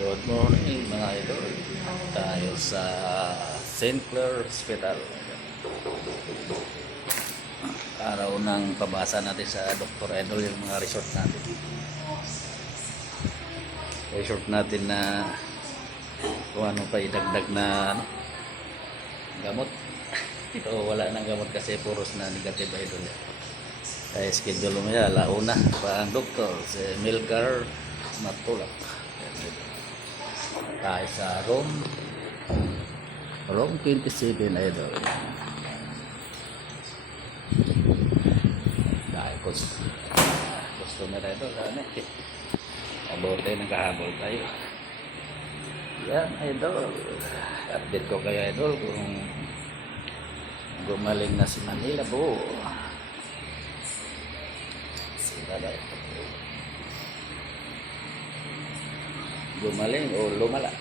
Good morning mga idol. Tayo sa St. Clair Hospital. Araw ng pabasa natin sa Dr. Idol yung mga resort natin. Resort natin na kung ano pa idagdag na gamot. Ito wala nang gamot kasi puros na negative idol. Kaya schedule mo yan, launa pa ang doktor si Milcar Matulak. Tayo sa room 27 idol. Dahil customer idol, ano eh. Mabuti nagkahabol tayo. Yan idol. Update ko kayo idol kung gumaling na si Manila po. Sila dahil. Gumaling o lumala.